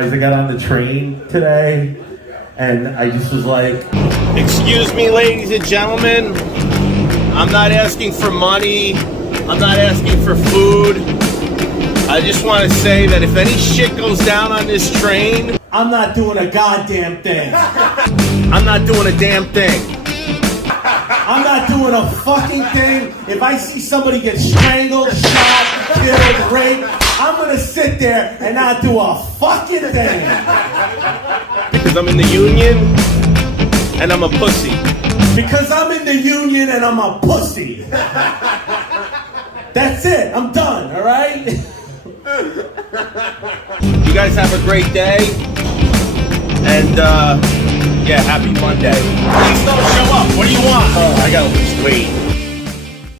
guys, I got on the train today, and I just was like... Excuse me, ladies and gentlemen. I'm not asking for money. I'm not asking for food. I just want to say that if any shit goes down on this train... I'm not doing a goddamn thing. I'm not doing a damn thing. I'm not doing a fucking thing. If I see somebody get strangled, shot, killed, raped, I'm gonna sit there and not do a fucking thing. Because I'm in the union and I'm a pussy. Because I'm in the union and I'm a pussy. That's it. I'm done, all right? You guys have a great day. And, yeah, happy Monday. Please don't show up. What do you want? Oh, I gotta lose weight.